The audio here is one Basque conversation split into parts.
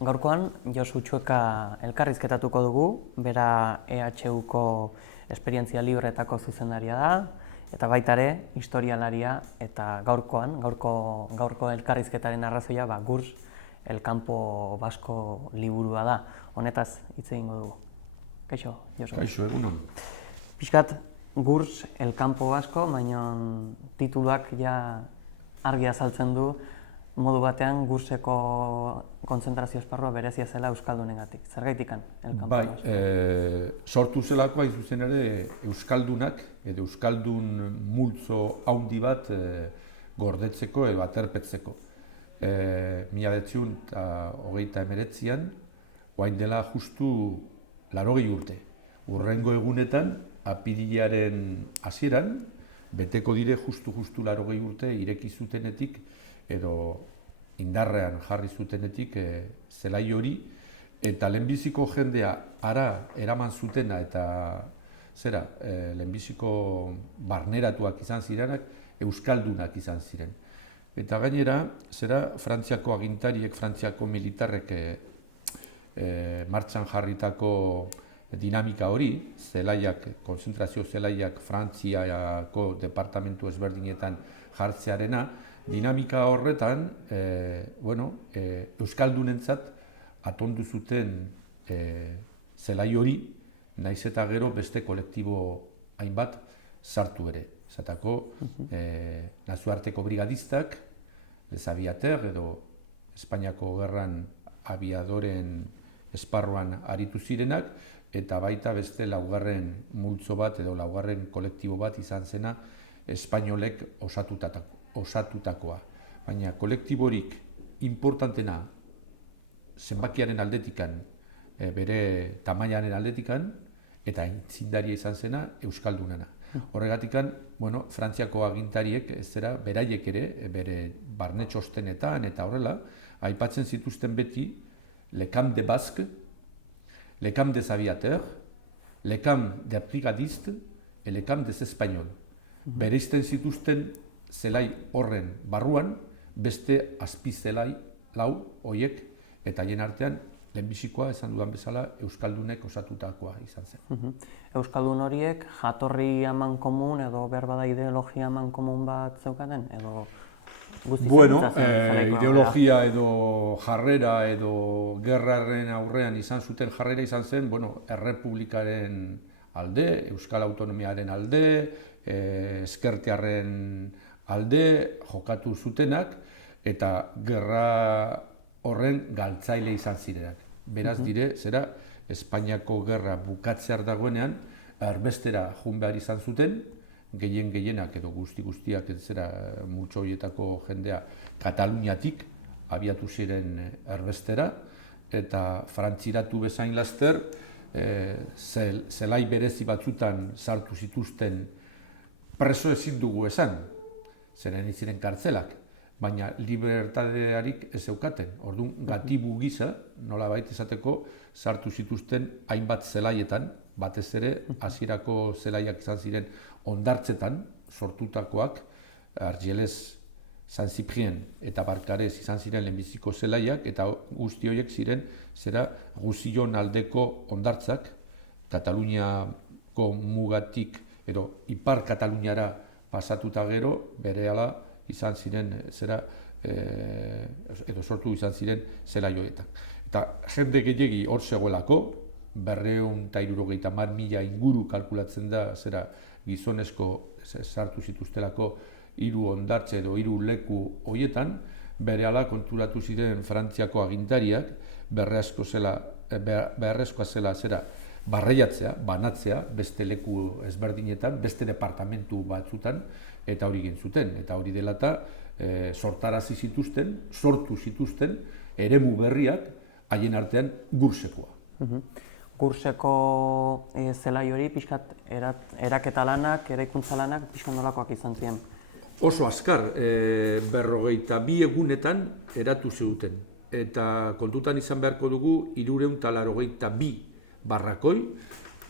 Gaurkoan, Josu Txueka elkarrizketatuko dugu, bera EHUko esperientzia libretako zuzendaria da, eta baita ere, historialaria, eta gaurko elkarrizketaren arrazoia, Gurs, El Campo Basko liburua da. Honetaz hitz egingo dugu. Kaixo, Josu. Kaixo, egunon. Pixkat, Gurs, El Campo Basko, baina tituluak ja argi azaltzen du, modu batean Gurseko kontzentrazio esparrua berezia zela euskaldunengatik. Zergaitikan El Campo Basko? Bai, sortu zelako hain zuzen ere euskaldunak edo euskaldun multzo handi bat gordetzeko edo aterpetzeko. 1929an, orain dela justu 80 urte. Hurrengo egunetan, apirilaren hasieran, beteko dire justu 80 urte ireki zutenetik edo indarrean jarri zutenetik zelai hori, eta lehenbiziko jendea ara eraman zutena eta lehenbiziko barneratuak izan zirenak, euskaldunak izan ziren. Eta gainera, Frantziako agintariek, Frantziako militarrek martxan jarritako dinamika hori, konzentrazio zelaiak Frantziako departamentu ezberdinetan jartzearena, dinamika horretan, euskaldunentzat atondu zuten zelai hori, naiz eta gero beste kolektibo hainbat sartu ere. Zatako, nazioarteko brigadistak, Les Aviateurs edo Espainiako gerran abiadoren esparruan aritu zirenak, eta baita beste laugarren multzo bat edo laugarren kolektibo bat izan zena espainolek osatutakoa. Baina kolektiborik importantena zenbakiaren aldetikan, bere tamainaren aldetikan, eta aitzindaria izan zena euskaldunena. Horregatikan, Frantziako agintariek beraiek ere, bere barne txostenetan eta horrela, aipatzen zituzten beti Le Camp de Basque, Le Camp des Aviateurs, Le Camp des Brigadistes et Le Camp des Espagnols. Bereizten zituzten zelai horren barruan, beste azpizelai lau horiek, eta haien artean, lehenbizikoa esan dudan bezala euskaldunek osatutakoa izan zen. Euskaldun horiek jatorri amankomun edo behar bada ideologia amankomun bat zeukaten? Ideologia edo jarrera edo gerraren aurrean izan zuten jarrera izan zen, errepublikaren alde, euskal autonomiaren alde, ezkertiarren alde jokatu zutenak, eta gerra horren galtzaile izan zirenak. Beraz dire, Espainiako gerra bukatzear dagoenean, erbestera joan behar izan zuten, gehienak edo guztiak multzo horietako jendea Kataluniatik abiatu ziren erbestera, eta frantziratu bezain laster, zelai berezi batzutan sartu zituzten preso ezin dugu esan, zeren ziren kartzelak, baina libertadearik ez zeukaten. Orduan, gatibu gisa, nolabait esateko, sartu zituzten hainbat zelaietan, batez ere, hasierako zelaiak izan ziren hondartzetan sortutakoak, Argelez, San Ziprien eta Barkarez izan ziren lehenbiziko zelaiak, eta guzti horiek ziren Guzillon aldeko hondartzak, Kataluniako mugatik, edo Ipar Kataluniara pasatuta gero, berehala izan ziren, edo sortu izan ziren zelai horietan. Eta jende gehiegi hor zegoelako, 250.000 inguru kalkulatzen da, gizonezko sartu zituztelako 3 hondartze edo 3 leku horietan, berehala konturatu ziren Frantziako agintariak, beharrezkoa zela barreiatzea, banatzea, beste leku ezberdinetan, beste departamentu batzutan, eta hori egin zuten. Eta hori dela eta sortu zituzten, eremu berriak, haien artean Gursekoa. Gurseko zelai hori, pixkat eraketa lanak, eraikuntza lanak, pixkat nolakoak izan ziren? Oso azkar, 52 egunetan eratu zeuten. Eta kontutan izan beharko dugu 382 barrakoi.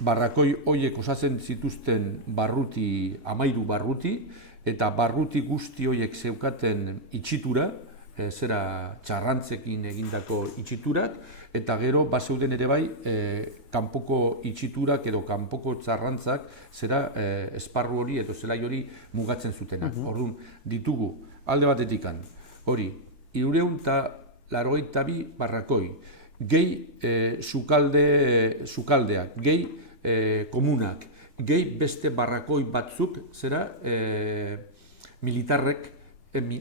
Barrakoi horiek osatzen zituzten 13 barruti, eta barruti guzti horiek zeukaten itxitura, zera txarrantzekin egindako itxiturak, eta gero bazeuden ere bai kanpoko itxiturak edo kanpoko txarrantzak zera esparru hori edo zelai hori mugatzen zutenak. Orduan ditugu alde batetikan hori 382 barrakoi, gehi sukaldeak, gehi komunak, gehi beste barrakoi batzuk zera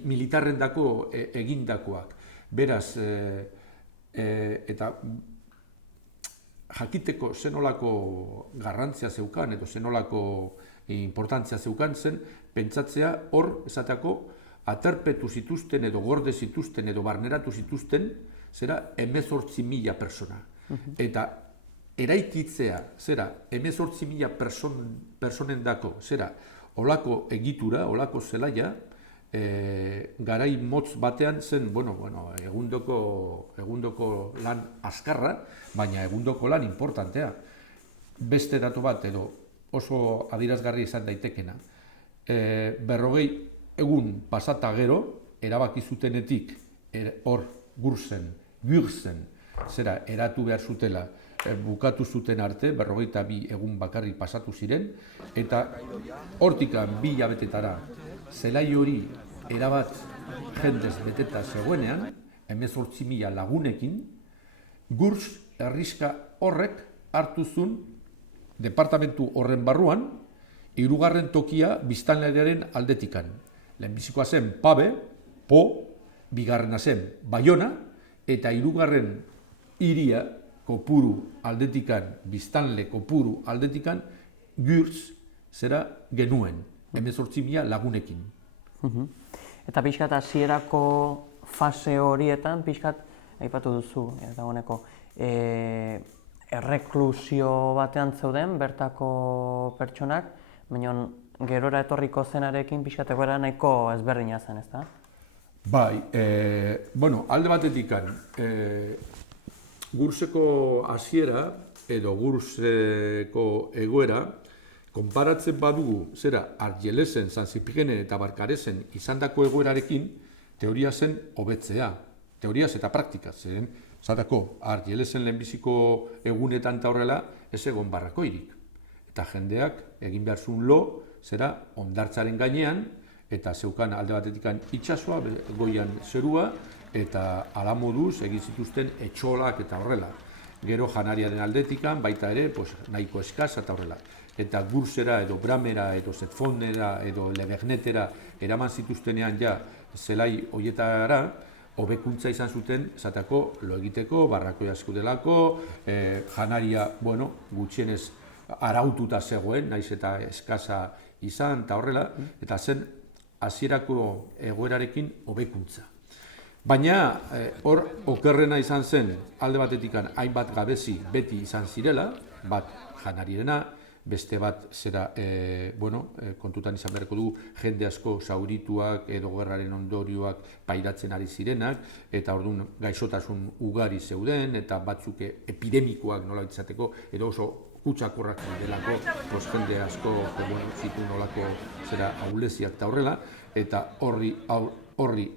militarrendako egindakoak. Beraz, eta jakiteko zenolako garrantzia zeukan edo zenolako importantzia zeukan zen, pentsatzea hor esateko aterpetu zituzten edo gorde zituzten edo barneratu zituzten zera 18.000 persona. Eta eraikitzea zera 18.000 personendako zera olako egitura, olako zelaia, garai motz batean zen, egundoko lan azkarra, baina egundoko lan importantea. Beste datu bat edo oso adierazgarri izan daitekena. 40 egun pasata gero, erabaki zutenetik hor Gürzen, zera eratu behar zutela, bukatu zuten arte, 42 egun bakarrik pasatu ziren, eta hortikan 2 hilabetetara zelai hori erabat jendez beteta zegoenean, 18.000 lagunekin, Gürz herriska horrek hartu zuen departamentu horren barruan, 3. tokia biztanlearen aldetikan. Lehenbizikoa zen Pabe, Po, 2. zen Baiona, eta 3. hiria kopuru aldetikan, biztanle kopuru aldetikan, Gürz zera genuen, 18.000 lagunekin. Eta pixkat hasierako fase horietan, pixkat, aipatu duzu, dagoeneko, erreklusio batean zeuden bertako pertsonak, baina gerora etorriko zenarekin pixkat egoera nahiko ezberdina zen, ezta? Bai, alde batetikan, Gürzeko hasiera edo Gürzeko egoera, konparatzen badugu, zera, Argelesen, San Zipigenen eta Barkaresen izandako egoerarekin, teoria zen hobetzea, teoriaz eta praktikaz, zen, zatako, Argelesen lehenbiziko egunetan eta horrela, ez egon barrakoirik. Eta jendeak egin behar zuen lo, zera, hondartzaren gainean, eta zeukan alde batetikan itsasoa, goian zerua, eta ala moduz egin zituzten etxolak eta horrela. Gero janariaren aldetikan, baita ere, nahiko eskasa eta horrela. Eta Gürzera edo Bramera edo Zetfonera edo Lebernetera eraman zituztenean ja zelai hoietara, hobekuntza izan zuten, esateko, lo egiteko, barrakoi asko delako, janaria, gutxienez araututa zegoen, naiz eta eskasa izan eta horrela, eta zen hasierako egoerarekin hobekuntza. Baina hor okerrena izan zen, alde batetikan hainbat gabezi beti izan zirela, bat janariarena, beste bat zera, kontutan izan beharko du jende asko zaurituak edo gerraren ondorioak pairatzen ari zirenak, eta orduan gaixotasun ugari zeuden, eta batzuk epidemikoak nola izateko, edo oso kutsakorrak delako, jende asko zitu nolako zera ahuleziak eta horrela, eta horri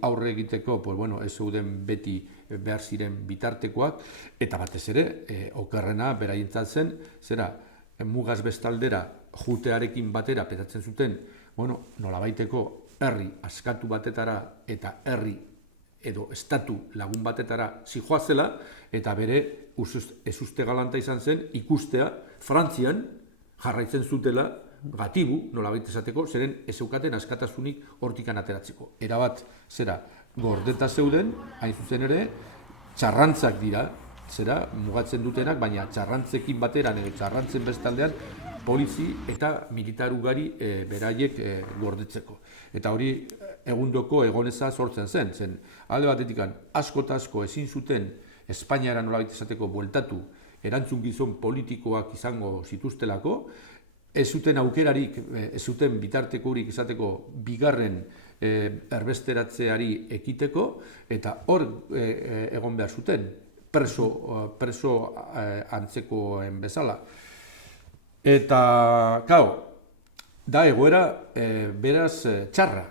aurre egiteko, ez zeuden beti behar ziren bitartekoak, eta batez ere, okerrena beraientzat zen, zera, mugaz bestaldera jutearekin batera petatzen zuten, nolabaiteko herri askatu batetara eta herri edo estatu lagun batetara zijoazela, eta bere ezuzte galanta izan zen ikustea Frantzian jarraitzen zutela gatibu, nolabait esateko, zeren ez zeukaten askatasunik hortikan ateratzeko. Erabat, zera, gordeta zeuden, hain zuzen ere, txarrantzak dira, zera, mugatzen dutenak, baina txarrantzekin bateran edo txarrantzen bestaldean polizi eta militar ugari beraiek gordetzeko. Eta hori egundoko egoneza sortzen zen alde batetikan asko eta asko ezin zuten Espainiara nolabait esateko bueltatu erantzun gizon politikoak izango zituztelako, ez zuten aukerarik, ez zuten bitartekorik izateko bigarren erbesteratzeari ekiteko, eta hor egon behar zuten, preso antzekoen bezala. Eta, da egoera beraz txarra,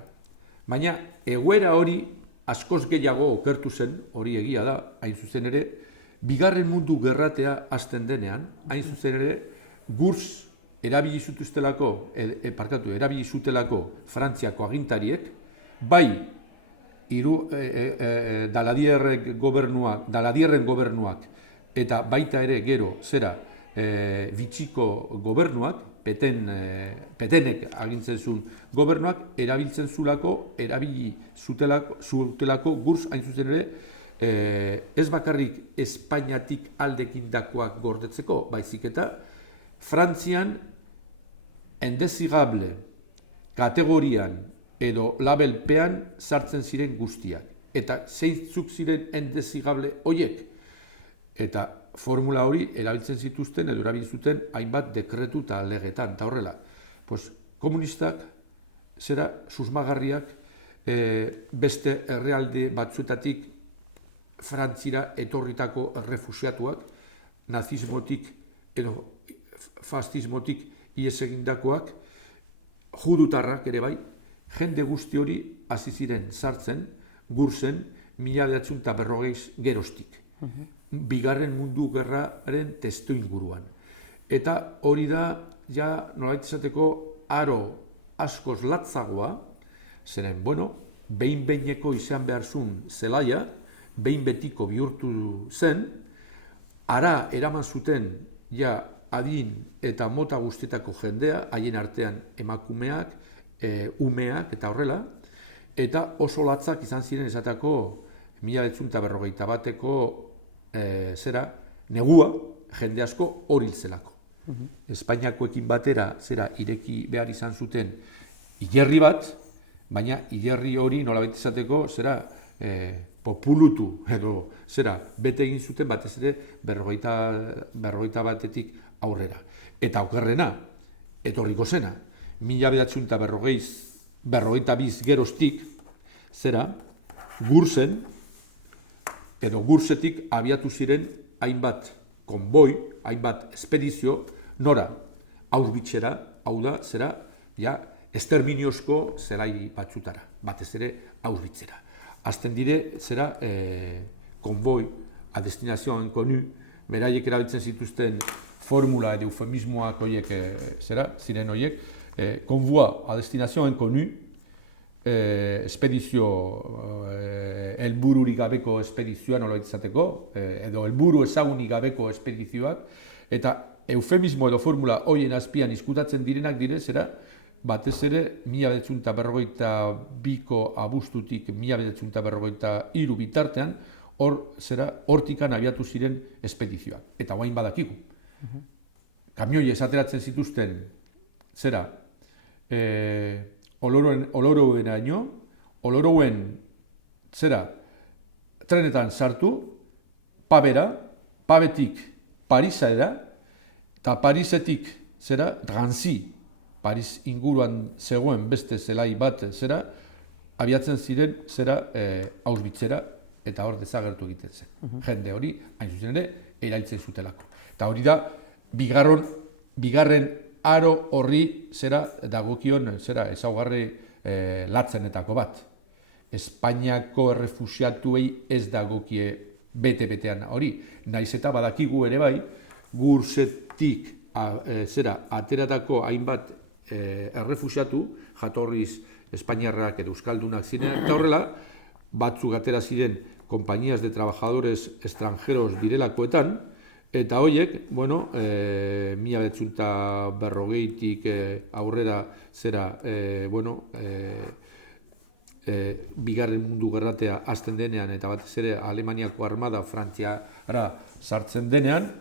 baina egoera hori askoz gehiago okertu zen, hori egia da, hain zuzen ere, Bigarren Mundu Gerratea hasten denean, hain zuzen ere, gurs erabili zutelako Frantziako agintariek, bai Daladierren gobernuak eta baita ere gero zera Bitxiko gobernuak, Petenek agintzen zuen gobernuak, erabili zutelako gurs hain zuzen ere, ez bakarrik Espainiatik aldekindakoak gordetzeko, baizik eta Frantzian endezigable kategorian edo labelpean sartzen ziren guztiak. Eta zeintzuk ziren endezigable horiek. Eta formula hori erabiltzen zituzten edo erabili zuten hainbat dekretu eta legetan, eta horrela. Komunistak zera susmagarriak beste herrialde batzuetatik Frantzira etorritako errefuxiatuak, nazismotik edo fascismotik ihes egindakoak, judutarrak ere bai, jende guzti hori hasi ziren sartzen, gursen, 1940 geroztik. Bigarren Mundu Gerraren testuinguruan. Eta hori da, ja nolabait esateko, aro askoz latzagoa, zeren, behin-behineko izan behar zuen zelaia, behin betiko bihurtu zen, ara eraman zuten ja adin eta mota guztietako jendea, haien artean emakumeak, umeak eta horrela, eta oso latzak izan ziren esateko 1941eko zera negua jende asko hor hil zelako. Espainiakoekin batera zera ireki behar izan zuten hilerri bat, baina hilerri hori nolabait esateko zera populutu edo zera bete egin zuten batez ere 41etik aurrera. Eta okerrena, etorriko zena, 1942 geroztik zera gursen edo gursetik abiatu ziren hainbat konboi, hainbat espedizio, nora Auschwitzera, hau da, zera, ja, esterminiozko zelai batzutara, batez ere Auschwitzera. Azten dire, zera, konboi, a destinazioan konu, beraiek erabiltzen zituzten formula edo eufemismoak horiek, zera, ziren horiek, konvoa a destinazioan konu, espedizio, helbururik gabeko espedizioa nolabait izateko, edo helburu ezagunik gabeko espedizioak, eta eufemismo edo formula horien azpian izkutatzen direnak dire, zera, batez ere, 1942ko abuztutik 1943 bitartean, hortikan abiatu ziren espedizioak. Eta guain badakigu. Kamioi esateratzen zituzten, zera, oloroenaino, oloroen, zera, trenetan sartu, pabera, pabetik Parisaera, eta Parisetik, zera, Drancy, Paris inguruan zegoen beste zelai bat, zera, abiatzen ziren, zera, Auschwitzera, eta hor desagertu egiten zen. Jende hori, hain zuzen ere, erailtzen zutelako. Eta hori da, bigarren aro horri, zera, dagokion, zera, ezaugarri latzenetako bat. Espainiako errefuxiatuei ez dagokie bete-betean hori. Naiz eta badakigu ere bai, gursetik, zera, ateratako hainbat errefuxiatu, jatorriz espainiarrak edo euskaldunak ziren, eta horrela, batzuk atera ziren compañías de trabajadores extranjeros direlakoetan, eta horiek, 1940tik aurrera zera, Bigarren Mundu Gerratea hasten denean, eta batez ere Alemaniako armada Frantziara sartzen denean,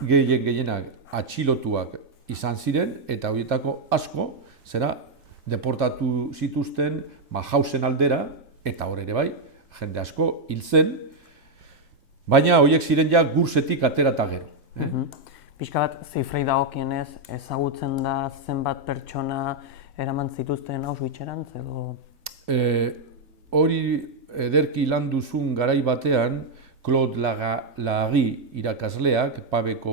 gehienak atxilotuak izan ziren, eta horietako asko, zera, deportatu zituzten Mauthausen aldera, eta hor ere bai, jende asko hil zen, baina horiek ziren ja gursetik aterata gero. Pixka bat, zifrei dagokienez, ezagutzen da zenbat pertsona eraman zituzten Auschwitzerantz edo? Hori ederki lan duzun garai batean, Claude Lagui irakasleak, Pabeko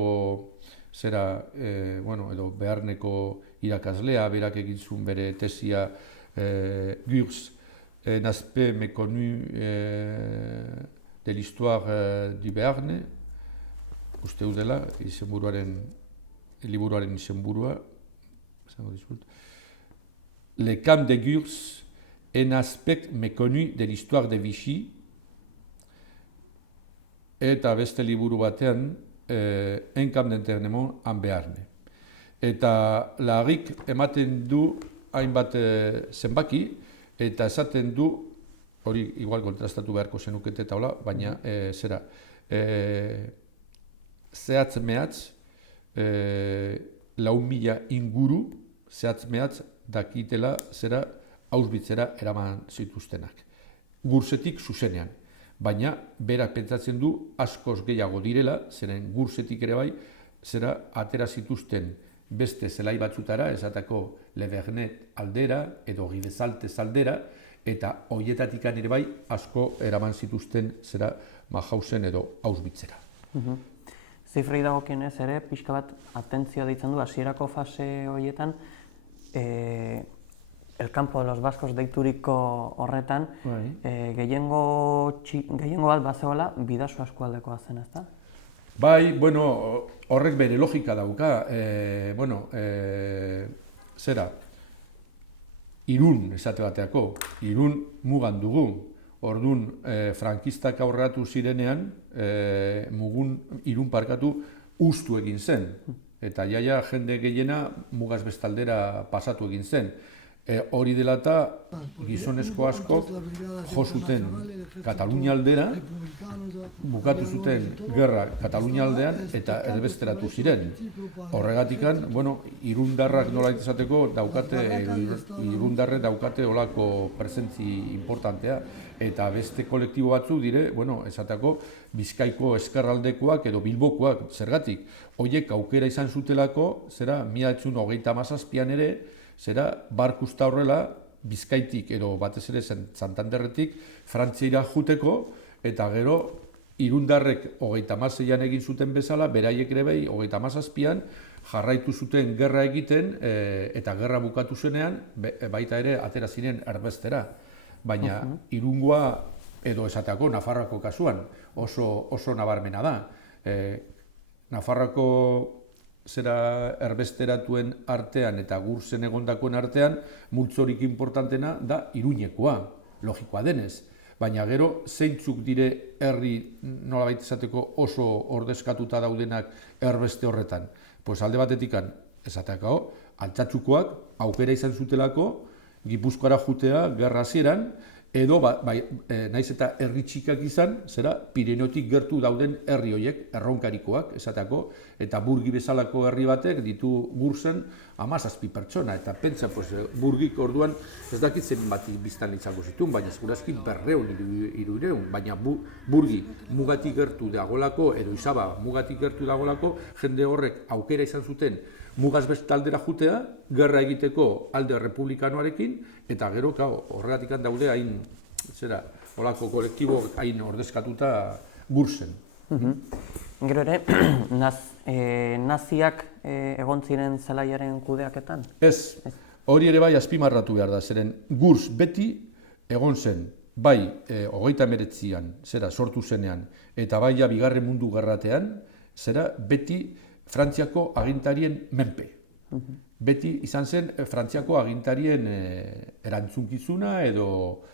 zera, edo Bearneko irakaslea, berak egin zuen bere tesia Gurs un aspect méconnu de l'histoire du Béarn, uste dela, liburuaren izenburua, esango dizut. Le camp de Gurs, un aspect méconnu de l'histoire de Vichy, eta beste liburu batean, un camp d'internement en Béarn. Eta Larrik ematen du hainbat zenbaki, eta esaten du, hori igual kontrastatu beharko zenukete eta hola, baina zehatz mehatz, 4.000 inguru zehatz mehatz dakitela Auschwitzera eraman zituztenak. Gursetik zuzenean, baina berak pentsatzen du askoz gehiago direla, zeren Gursetik ere bai, atera zituzten beste zelai batzutara, esateko Le Vernet aldera edo Gidezaltez aldera, eta horietatik ere bai asko eraman zituzten Mauthausen edo Auschwitzera. Zifrei dagokienez ere, pixka bat atentzioa deitzen du, hasierako fase horietan, El Campo de los Vascos deituriko horretan, gehiengo bat bazegoela Bidasoa eskualdekoa zen, ezta? Bai, horrek bere logika dauka. Irun esate bateako, Irun mugan dugu. Orduan, frankistak aurreratu zirenean, Irun parkatu ustu egin zen. Eta jaia jende gehiena mugaz bestaldera pasatu egin zen. Hori dela eta gizonezko askok jo zuten Katalunia aldera, bukatu zuten gerra Katalunia aldean eta erbesteratu ziren. Horregatikan, irundarrak nola izateko irundarrek daukate olako presentzi importantea eta beste kolektibo batzu dire, esateko Bizkaiko eskerraldekoak edo Bilbokoak zergatik. Horiek aukera izan zutelako, 1927an ere, barkusta horrela, Bizkaitik edo batez ere Santanderretik Frantziara juteko, eta gero irundarrek 36an egin zuten bezala, beraiek ere bai 37an jarraitu zuten gerra egiten, eta gerra bukatu zenean, baita ere atera ziren erbestera. Baina Irungoa edo esateako Nafarroako kasuan oso nabarmena da. Nafarroako erbesteratuen artean eta Gursen egondakoen artean multzorik importantena da Iruñekoa, logikoa denez. Baina gero, zeintzuk dire herri nolabait esateko oso ordezkatuta daudenak erbeste horretan. Alde batetikan, esateako, Altsatsukoak aukera izan zutelako Gipuzkoara jutea gerra hasieran, edo naiz eta herri txikak izan, Piriniotik gertu dauden herri horiek, erronkarikoak, esateko, eta Burgi bezalako herri batek ditu Gursen 17 pertsona, eta pentsa, Burgik orduan ez dakit zenbat biztan izango zituen, baina segurazki 200-300, baina Burgi mugatik gertu dagoelako, edo Izaba mugatik gertu dagoelako, jende horrek aukera izan zuten mugaz bestaldera jutea, gerra egiteko alde republikanoarekin, eta gero, horregatik daude hain, holako kolektibo hain ordezkatuta Gursen. Gero ere, naziak egon ziren zelaiaren kudeaketan? Ez, hori ere bai azpimarratu behar da, zeren Gurs beti egon zen, bai 39an, sortu zenean, eta bai Bigarren Mundu Gerratean, beti Frantziako agintarien menpe. Beti izan zen Frantziako agintarien erantzunkizuna edo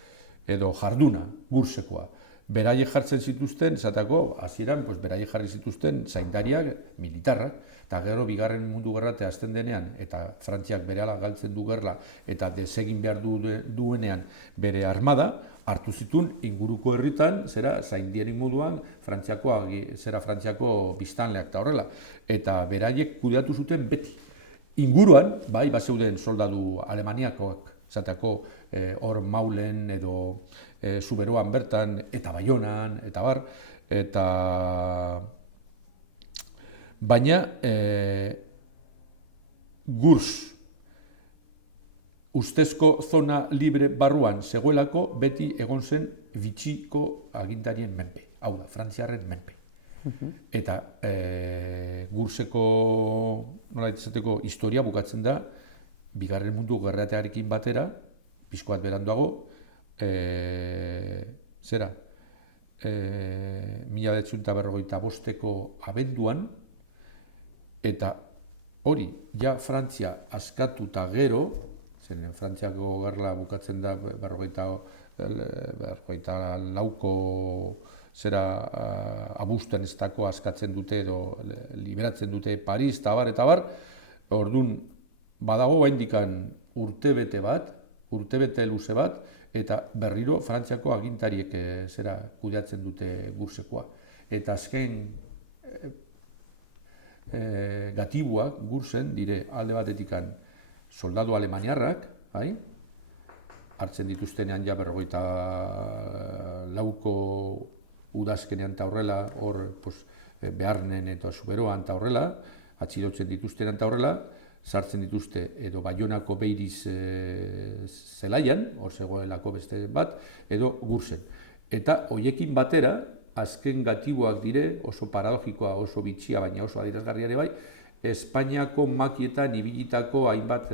jarduna, Gursekoa. Beraiek jartzen zituzten, esateko, hasieran, beraiek jarri zituzten zaindariak, militarrak, eta gero Bigarren Mundu Gerratea hasten denean, eta Frantziak berehala galtzen du gerla, eta desegin behar duenean bere armada, hartu zituen inguruko herritan, zaindien moduan, Frantziako biztanleak eta horrela. Eta beraiek kudeatu zuten beti. Inguruan, bai, bazeuden soldadu alemaniakoak, esateko hor Maulen edo Zuberoan bertan, eta Baionan, eta bar, eta baina Gurs ustezko zona libre barruan zegoelako beti egon zen Vichyko agintarien menpe, hau da, Frantziarren menpe. Eta Gurseko historia bukatzen da Bigarren Mundu Gerratearekin batera, pixko bat beranduago, zera, 1945ko abenduan, eta hori, ja Frantzia askatuta gero, zen Frantziako gerla bukatzen da 1944ko abuztuan ez dako askatzen dute edo liberatzen dute Paris, eta bar, orduan badago baindikan urtebete luze bat, eta berriro Frantziako agintariek kudeatzen dute Gursekoa. Eta azken gatibuak Gursen dire alde batetikan soldadu alemaniarrak, hartzen dituztenean ja 44ko udazkenean eta horrela, hor Bearnen eta Zuberoan eta horrela, atxilotzen dituztenean eta horrela, sartzen dituzte edo Baionako Beiriz zelaian, hor zegoelako beste bat, edo Gursen. Eta hoiekin batera, azken gatiboak dire, oso paradogikoa, oso bitxia, baina oso adierazgarria ere bai, Espainiako makietan ibilitako hainbat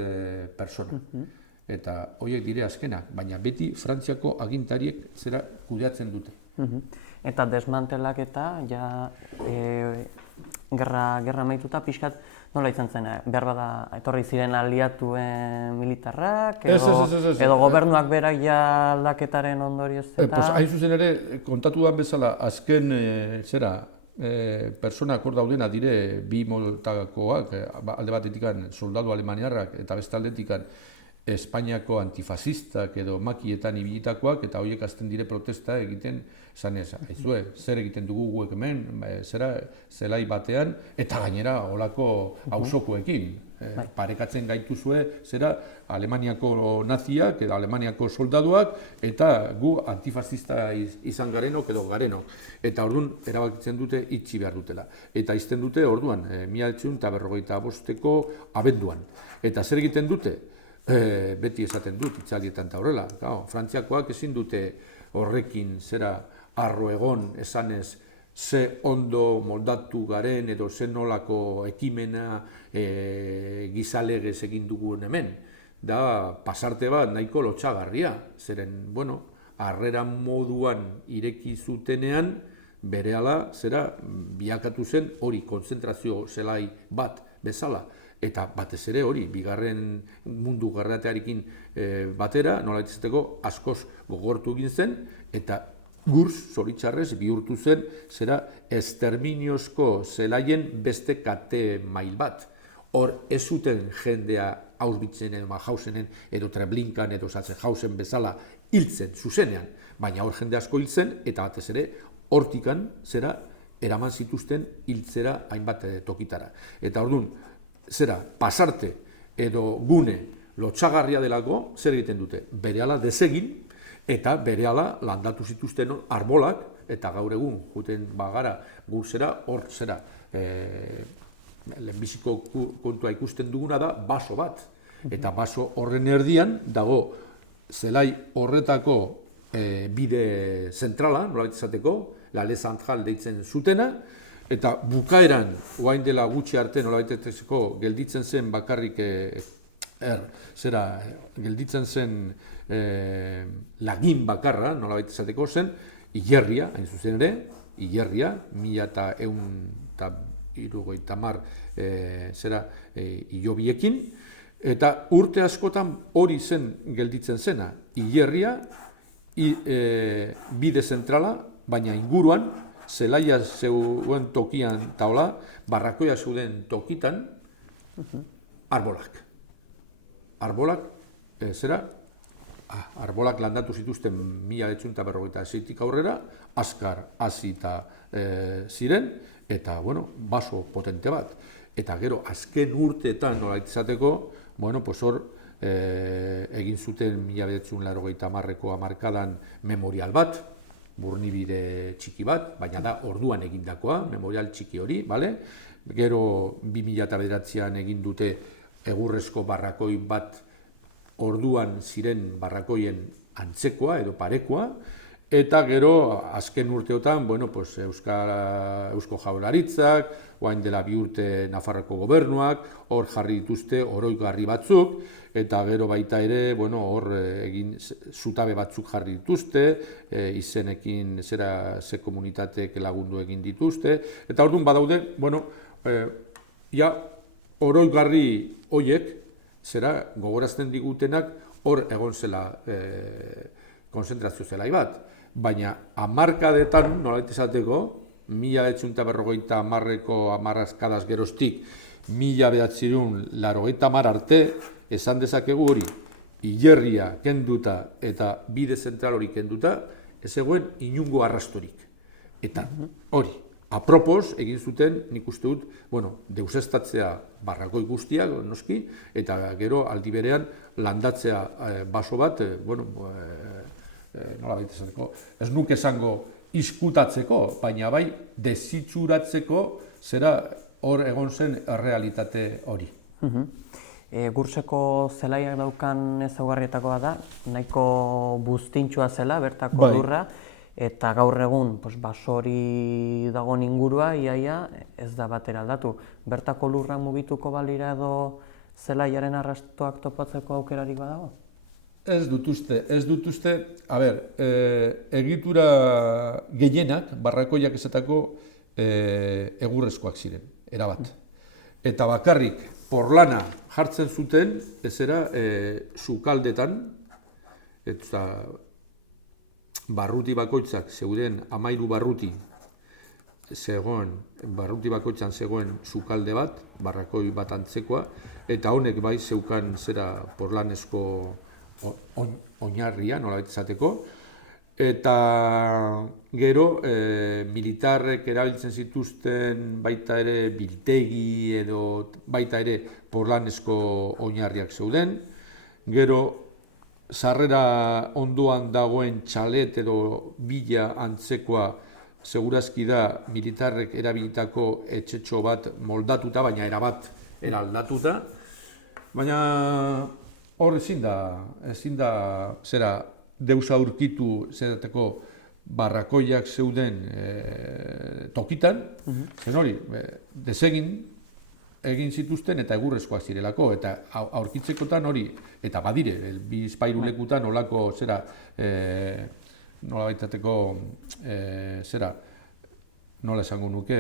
persona. Eta horiek dire azkenak, baina beti Frantziako agintariek zera kudeatzen dute. Eta desmantelak eta ja gerra amaituta pixkat nola izan zen, behar bada etorri ziren aliatuen militarrak, edo gobernuak berak ja aldaketaren ondorioz eta... Hain zuzen ere, kontatu da bezala, azken personak hor daudena dire bi motakoak, alde batetikan soldadu alemaniarrak eta beste aldetikan Espainiako antifasistak edo makietan ibilitakoak, eta horiek azten dire protesta egiten, zanez, aizue, zer egiten dugu guek hemen, zelai batean, eta gainera olako auzokoekin. Parekatzen gaituzue, zera, Alemaniako naziak edo Alemaniako soldaduak, eta gu antifasista izan garenok edo garenok. Eta orduan, erabakitzen dute itxi behar dutela. Eta izten dute orduan, 1945ko abenduan. Eta zer egiten dute? Beti esaten dut, itzalietan eta horrela. Frantziakoak ezin dute horrekin zera arro egon esanez ze ondo moldatu garen edo ze nolako ekimena gizalegez egin dugun hemen. Da pasarte bat nahiko lotxagarria. Zeren, harrera moduan ireki zutenean berehala zera bilakatu zen hori konzentrazio zelai bat bezala. Eta batez ere hori, bigarren mundu gerratearekin batera, nola izateko askoz gogortu egin zen, eta Gurs, zoritxarrez, bihurtu zen, zera esterminiozko zelaien beste kate mail bat. Hor ez zuten jendea Auschwitzen edo Mauthausen edo Treblinkan edo Sachsenhausen bezala hiltzen, zuzenean, baina hor jende asko hiltzen, eta batez ere hortikan zera eraman zituzten hiltzera hainbat tokitara. Eta orduan, zera, pasarte edo gune lotxagarria delako, zer egiten dute? Berehala desegin eta berehala landatu zituzten arbolak, eta gaur egun, juten bagara Gursera, hor zera, lehenbiziko kontua ikusten duguna da baso bat. Eta baso horren erdian dago zelai horretako bide zentrala, nolabait izateko, la Le Central deitzen zutena, eta bukaeran, oain dela gutxi arte nolabaitezeko gelditzen zen bakarrik gelditzen zen lagin bakarra, nolabait izateko zen, hilerria, hain zuzen ere, hilerria, 1170 hilobiekin, eta urte askotan hori zen gelditzen zena, hilerria, bide zentrala, baina inguruan, zelaia zeuen tokian taola, barrakoia zeuden tokitan, arbolak. Arbolak, arbolak landatu zituzten 1946tik aurrera, azkar hasita ziren, eta, baso potente bat. Eta gero, azken urteetan, nolait izateko, hor, egin zuten 1980ko hamarkadan memorial bat, burnibide txiki bat, baina da orduan egindakoa, memorial txiki hori, gero 2009an egin dute egurrezko barrakoi bat orduan ziren barrakoien antzekoa edo parekoa, Eta gero, azken urteotan, bueno, pues, Eusko Jaurlaritzak, orain dela 2 urte Nafarroko gobernuak, hor jarri dituzte oroigarri batzuk, eta gero baita ere, bueno, hor egin zutabe batzuk jarri dituzte, izenekin ze komunitatek lagundu egin dituzte, eta orduan badaude, bueno, ja, oroigarri horiek, gogorazten digutenak, hor egon zela konzentrazio zelai bat. Baina, hamarkadetan, nolabait esateko, 1950ko hamarkadaz geroztik, 1980 arte, esan dezakegu hori, hilerria kenduta eta bide zentral hori kenduta, ez egoen inungo arrastorik. Eta hori, apropos egin zuten, nik uste dut, bueno, deusestatzea barrakoi guztiak, noski, eta gero aldi berean landatzea baso bat, bueno, nola baita esateko, ez nuke esango izkutatzeko, baina bai desitxuratzeko zera hor egon zen realitate hori. Gurseko zelaiak daukan ezaugarrietakoa da, nahiko buztintxua zela, bertako lurra, eta gaur egun basori dagoen ingurua, iaia ez da batera aldatu. Bertako lurra mugituko balira edo zelaiaren arrastoak topatzeko aukerarik badago? Ez dut uste, a ber, egitura gehienak, barrakoiak esatako egurrezkoak ziren, erabat. Eta bakarrik porlana jartzen zuten, ezera, sukaldetan, eta barruti bakoitzak zeuden 13 barruti, barruti bakoitzan zegoen sukalde bat, barrakoi bat antzekoa, eta honek bai zeukan zera porlanesko oinarria, nolabait esateko, eta gero militarrek erabiltzen zituzten baita ere biltegi edo baita ere porlanesko oinarriak zeuden, gero sarrera ondoan dagoen txalet edo bila antzekoa segurazki da militarrek erabilitako etxetxo bat moldatuta, baina erabat eraldatuta, baina hor ezin da zera deusa aurkitu zerateko barrakoiak zeuden tokitan, zen hori, desegin egin zituzten eta egurrezkoak zirelako, eta aurkitzekotan hori, eta badire, bizpairu lekutan olako zera, nola baitateko, zera, nola esango nuke,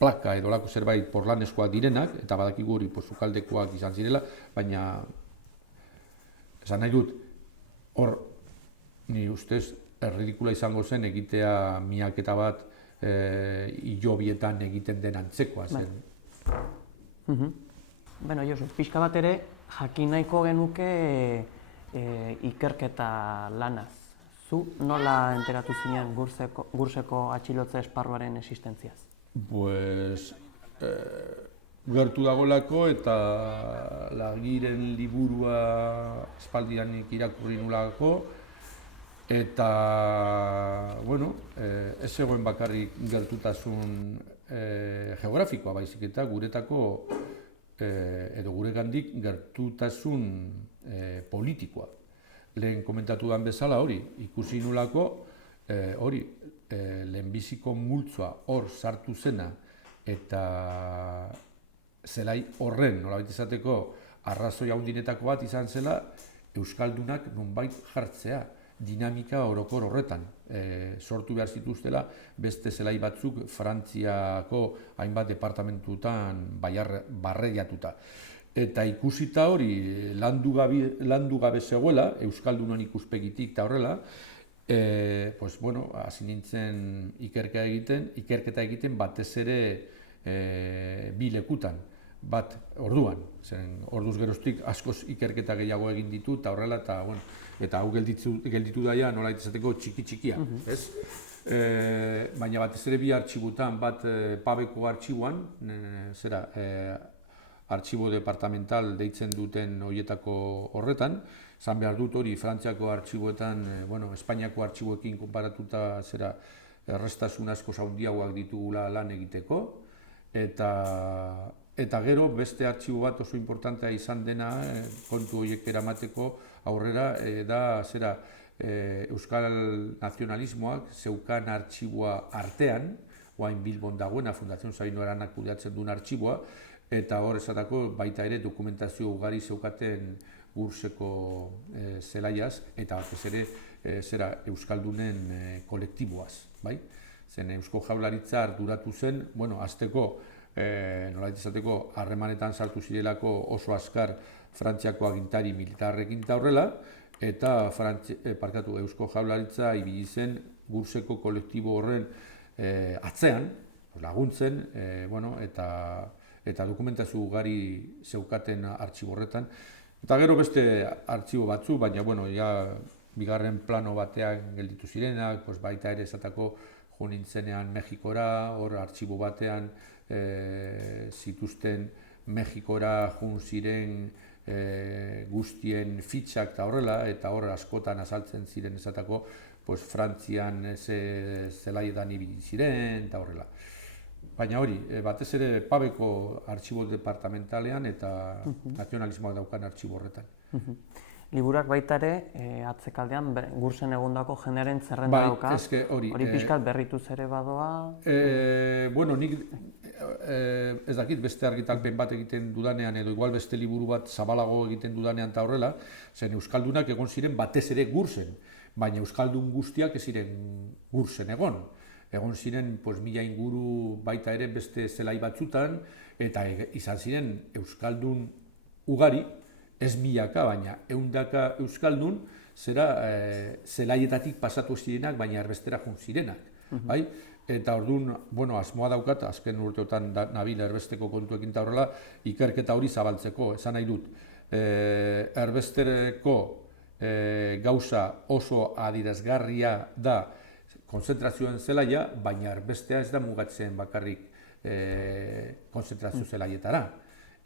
plaka edo olako zerbait porlaneskoak direnak, eta badakigu hori sukaldekoak izan zirela, baina esan nahi dut, hor, ni ustez, erridikula izango zen egitea miaketa bat hilobietan egiten den antzekoa zen. Beno, Josu, pixka bat ere, jakin nahiko genuke ikerketa lanaz. Zu nola enteratu zinen Gurseko atxilotze esparruaren existentziaz? Pues, gertu dagolako eta Lagiren liburua espaldianik irakurri nulako, eta, bueno, ez zegoen bakarrik gertutasun geografikoa, baizik eta guretako, edo guregandik gertutasun politikoa. Lehen komentatu den bezala hori, ikusi nulako, hori, lehenbiziko multzoa hor sartu zena, eta zelai horren, nolabait izateko, arrazoi handinetako bat izan zela, Euskaldunak nonbait jartzea, dinamika orokor horretan. Sortu behar zituztela beste zelai batzuk Frantziako hainbat departamentutan barreiatuta. Eta ikusita hori landu gabe zegoela, Euskaldunon ikuspegitik eta horrela, pues, bueno, hasi nintzen ikerketa egiten batez ere bi lekutan. Bat orduan, zen orduz geroztik askoz ikerketa gehiago egin ditu eta horrela, eta bueno, eta hau gelditu daia nola izateko txiki-txikia, ez? Baina batez ere bi artxibutan, bat Pabeko artxibuan, zera, artxibo departamental deitzen duten horietako horretan, zan behar dut hori Frantziako artxiboetan, bueno, Espainiako artxiboekin konparatuta zera errestasun asko handiagoak ditugula lan egiteko, eta gero beste artxibo bat oso importantea izan dena kontu horiek eramateko aurrera da zera Euskal nazionalismoak zeukan artxiboa artean, oain Bilbon dagoena, Fundazion Sabino Aranak kudeatzen duen artxiboa, eta hor esatako baita ere dokumentazio ugari zeukaten Gurseko zelaiaz, eta batez ere zera Euskaldunen kolektiboaz, bai? Zen Eusko Jaurlaritza arduratu zen, hasteko, nolabait esateko, harremanetan sartu zirelako oso azkar Frantziako agintari militarrekin eta horrela, eta Eusko Jaurlaritza ibili zen Gurseko kolektibo horren atzean, laguntzen, eta dokumentazio ugari zeukaten artxibo horretan. Eta gero beste artxibo batzu, baina, bigarren plano batean gelditu zirenak, baita ere esatako jo nintzenean Mexikora, hor artxibo batean zituzten Mexikora jun ziren guztien fitxak eta horrela, eta hor askotan azaltzen ziren esatako Frantzian zelaietan ibili ziren eta horrela. Baina hori, batez ere Pabeko artxibo departamentalean eta nazionalismoak daukan artxibo horretan. Liburuak baita ere, atzekaldean, Gursen egondako jeneren zerrenda dauka. Hori pixkat berrituz ere badoa? Nik ez dakit beste argitalpen bat egiten dudanean edo igual beste liburu bat zabalago egiten dudanean eta horrela, zen Euskaldunak egon ziren batez ere Gursen, baina Euskaldun guztiak ez ziren Gursen egon. Egon ziren 1000 inguru baita ere beste zelai batzutan, eta izan ziren Euskaldun ugari, ez milaka, baina 100 Euskaldun, zera zelaietatik pasatu zirenak, baina erbestera jun zirenak. Eta orduan, asmoa daukat, azken urteotan nabil erbesteko kontuekin eta horrela, ikerketa hori zabaltzeko, esan nahi dut. Erbestereko gauza oso adierazgarria da konzentrazioen zelaia, baina erbestea ez da mugatzen bakarrik konzentrazio zelaietara.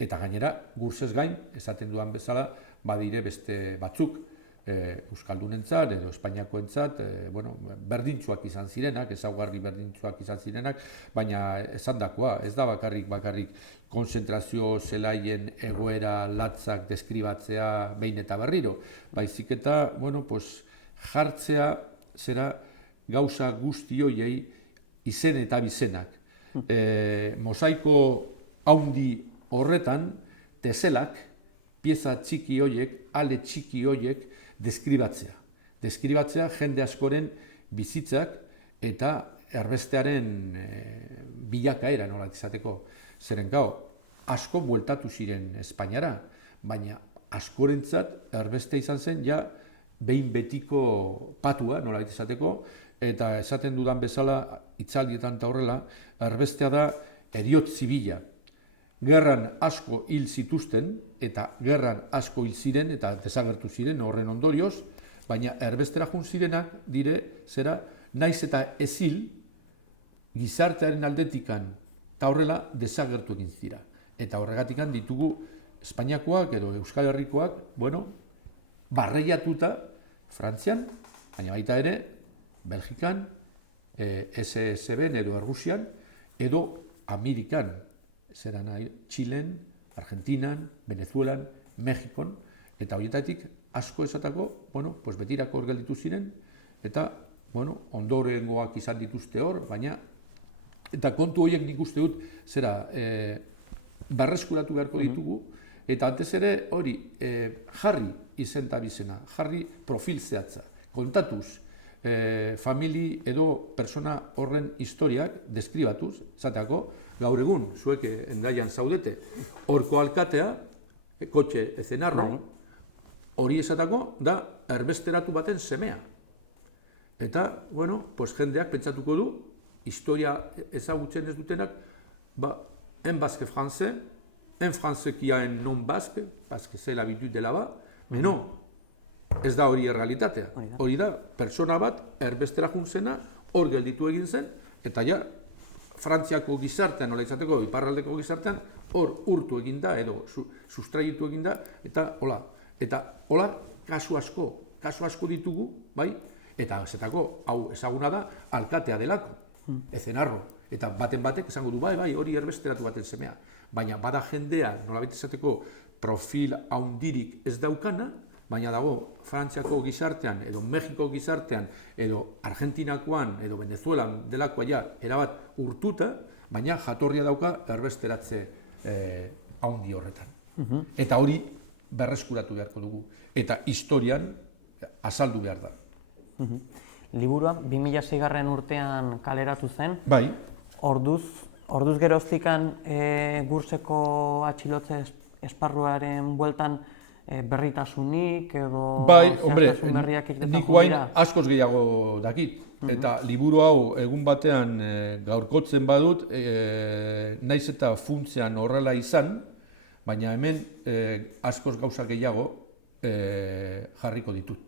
Eta gainera, Gursez gain, esaten dudan bezala, badire beste batzuk, Euskaldunentzat edo Espainiakoentzat, berdintsuak izan zirenak, ezaugarri berdintsuak izan zirenak, baina esandakoa, ez da bakarrik konzentrazio zelaien egoera latzak deskribatzea behin eta berriro. Baizik eta, jartzea zera gauza guzti horiei izen eta bizenak. Mosaiko haundi horretan, tezelak, pieza txiki horiek, ale txiki horiek deskribatzea. Deskribatzea jende askoren bizitzak eta erbestearen bilakaera nola izateko. Zeren asko bueltatu ziren Espainiara, baina askorentzat erbeste izan zen ja behin betiko patua nola izateko, eta esaten dudan bezala, hitzaldietan eta horrela, erbestea da heriotz zibila. Gerran asko hil zituzten, eta gerran asko hil ziren, eta desagertu ziren horren ondorioz, baina erbestera jun zirenak dire, zera, naiz eta ez hil, gizartearen aldetikan, eta horrela desagertu egin zira. Eta horregatikan ditugu Espainiakoak edo Euskal Herrikoak, barreiatuta Frantzian, baina baita ere, Belgikan, SSB-en edo Errusian, edo Amerikan, zera nahi, Txilen, Argentinan, Venezuelan, Mexikon, eta horietatik asko esatako, betirako hor gelditu ziren, eta, ondorengoak izan dituzte hor, baina, eta kontu horiek nik uste dut, zera, barreskuratu beharko ditugu, eta antez ere hori, jarri izen eta bizena, jarri profil zehatza, kontatuz, famili edo persona horren historiak deskribatuz, zateako, gaur egun, zuek Hendaian zaudete, horko alkatea, kotxe Ezenarro, hori esatako da erbesteratu baten semea. Eta, jendeak pentsatuko du, historia ezagutzen ez dutenak, en basque français, en français qui a un nom basque, parce que c'est l'habitude de là-bas, mais non, ez da hori errealitatea. Hori da, pertsona bat erbestera jun zena, hor gelditu egin zen, eta ja, Frantziako gizartean, nola izateko, iparraldeko gizartean, hor urtu eginda, edo sustraitu eginda, eta hola, kasu asko ditugu, bai? Eta zetako, hau ezaguna da, alkatea delako, Ezenarro. Eta baten batek esango du, bai, hori erbesteratu baten semea. Baina bada jendea, nolabait esateko, profil haundirik ez daukana, baina dago Frantziako gizartean, edo Mexiko gizartean, edo Argentinakoan, edo Venezuelan delakoa ja erabat urtuta, baina jatorria dauka erbesteratze haundi horretan. Eta hori berreskuratu beharko dugu, eta historian azaldu behar da. Liburua 2006 urtean kaleratu zen. Bai. Orduz geroztikan Gurseko atxilotze esparruaren bueltan berritasunik edo zehaztasun berriak egiten nik guain askoz gehiago dakit. Eta liburu hau egun batean gaurkotzen badut, naiz eta funtzean horrela izan, baina hemen askoz gauza gehiago jarriko ditut.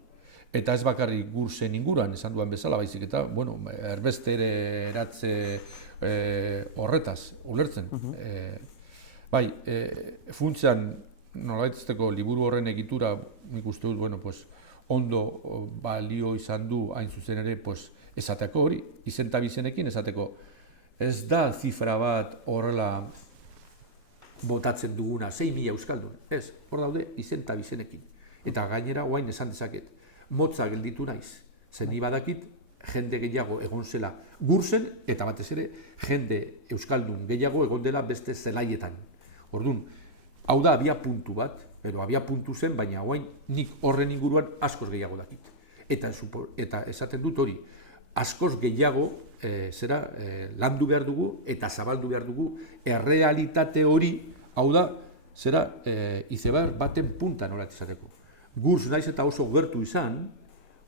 Eta ez bakarrik Gursen inguruan, esan duan bezala, baizik eta, bueno, erbeste ere eratze horretaz, ulertzen. Bai, funtzean, nolaitzeko liburu horren egitura, nik uste dut, bueno, pues, ondo balio izan du hain zuzen ere, pues, esateko hori, izen eta bizenekin esateko. Ez da zifra bat horrela botatzen duguna, 6.000 euskaldun, ez, hor daude izen eta bizenekin. Eta gainera, oain esan dezaket, motza gelditu naiz, zen ni badakit, jende gehiago egon zela Gursen, eta batez ere, jende euskaldun gehiago egon dela beste zelaietan. Orduan, hau da abia puntu bat, edo abia puntu zen, baina oain nik horren inguruan askoz gehiago dakit. Eta esaten dut hori, askoz gehiago landu behar dugu eta zabaldu behar dugu errealitate hori, hau da, izebar baten punta nola izateko. Gurs naiz eta oso gertu izan,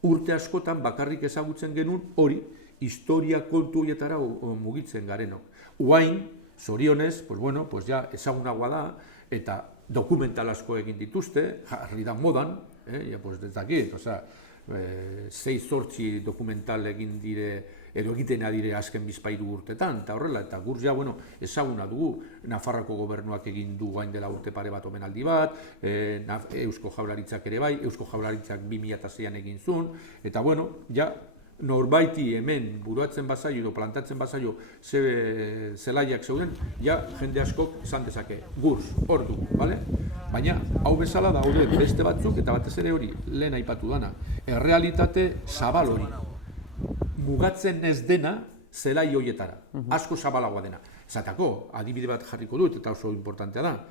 urte askotan bakarrik ezagutzen genuen hori, historia kontu horietara mugitzen garenok. Oain, zorionez, pues bueno, pues ja ezagunagoa da, eta dokumental asko egin dituzte, jarri da modan, pues desdakit, osea, 6-8 dokumental egin dire, edo egiten adire azken bizpairu urtetan, eta horrela, eta Gurs ja, bueno, ezaguna dugu, Nafarroko gobernuak egin du gain dela urte pare bat omenaldi bat, Eusko Jaurlaritzak ere bai, Eusko Jaurlaritzak 2006an egin zuen, eta bueno, ja, norbaiti hemen buruatzen bazaio edo plantatzen bazaio zelaiak zeuden, ja jende askok esan dezake, Gurs, hor dugu, bale? Baina, hau bezala daude beste batzuk, eta batez ere hori lehen aipatu dana, errealitate zabal hori, mugatzen ez dena zelai horietara, asko zabalagoa dena. Esatako, adibide bat jarriko dut, eta oso importantea da,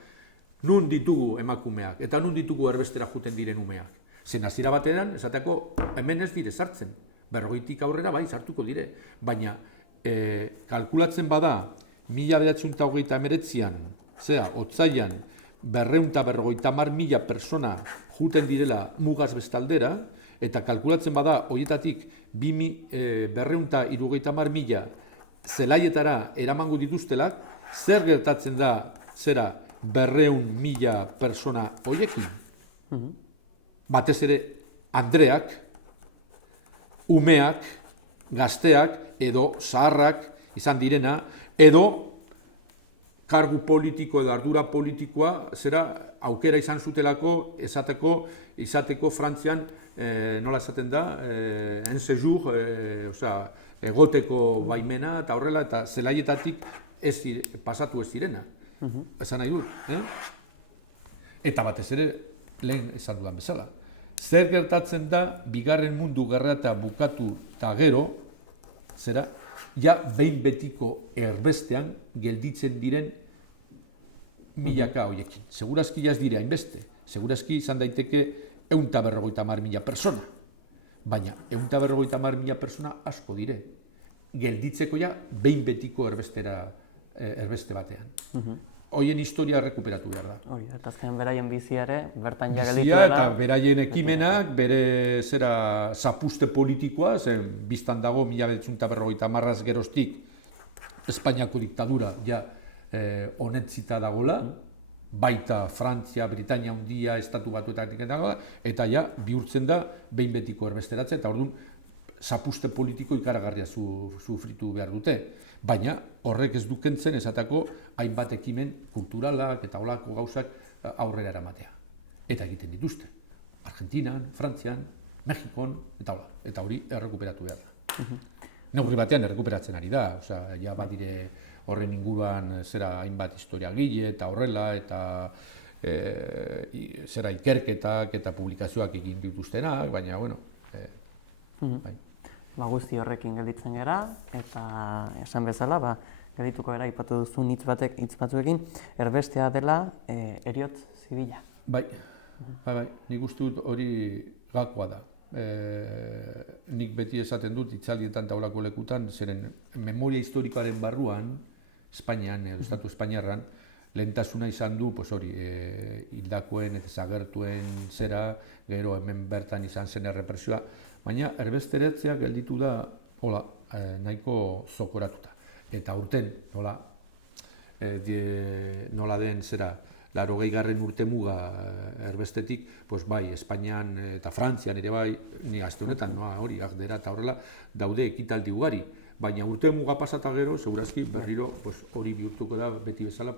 nun ditugu emakumeak, eta nun ditugu erbestera juten diren umeak. Zen hasiera batean, esateko, hemen ez dire sartzen. 40tik aurrera bai sartuko dire, baina kalkulatzen bada 1929an, otsailean 250.000 persona juten direla mugaz bestaldera, eta kalkulatzen bada horietatik 250.000 zelaietara eramango dituztelak, zer gertatzen da 200.000 persona horiekin? Batez ere Andreak, umeak, gazteak edo zaharrak izan direna, edo kargu politiko edo ardura politikoa aukera izan zutelako izateko Frantzian, nola esaten da, en séjour, egoteko baimena eta horrela, eta zelaietatik pasatu ez zirena. Esan nahi dut. Eta batez ere, lehen esan dudan bezala. Zer gertatzen da, bigarren mundu gerra eta bukatu eta gero, ja behin betiko erbestean gelditzen diren milaka horiekin. Segurazki ja ez dire hainbeste, segurazki izan daiteke 150.000 persona, baina 150.000 persona asko dire, gelditzeko ja behin betiko erbeste batean. Hoien historia rekuperatu behar da. Hori, eta azken beraien bizia ere, bertan ja gelditu dela. dela. Eta beraien ekimenak, bere zapuste politikoa, zen biztan dago 1950az geroztik Espainiako diktadura ja honetzita dagola, baita Frantzia, Britania Handia, Estatu Batuetatik dagoela, eta ja bihurtzen da behin betiko erbesteratze, eta orduan zapuste politiko ikaragarria sufritu behar dute. Baina horrek ez du kentzen esateko hainbat ekimen kulturalak eta holako gauzak aurrera eramatea. Eta egiten dituzte. Argentinan, Frantzian, Mexikon, eta hori errekuperatu behar da. Neurri batean errekuperatzen ari da, ja badire horren inguruan hainbat historiagile eta horrela, eta zera ikerketak eta publikazioak egin dituztenak, baina, bueno, bai. Guzti horrekin gelditzen gara, eta esan bezala, geldituko gara ipatu duzun hitz batzuekin, erbestea dela heriotz zibila. Bai, nik uste dut hori gakoa da. Nik beti esaten dut hitzaldietan taulako lekutan, zeren memoria historikoaren barruan, Espainian, Estatu Espainiarran, lehentasuna izan du, hildakoen eta zagertuen zera, gero hemen bertan izan zen errepresioa, baina erbesteretzea gelditu da nahiko zokoratuta. Eta aurten, nola den zera, 80. urtemuga erbestetik, bai, Espainian eta Frantzian ere bai, ni aste honetan, hori, Agdera eta horrela, daude ekitaldi ugari. Baina urtemuga pasata gero, segurazki berriro hori bihurtuko da beti bezala,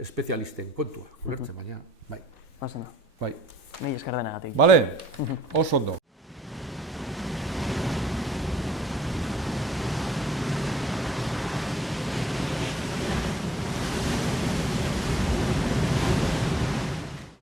espezialisten kontua, ulertzen, baina, bai. Basena. Bai. Mila esker denagatik. Bale, oso ondo.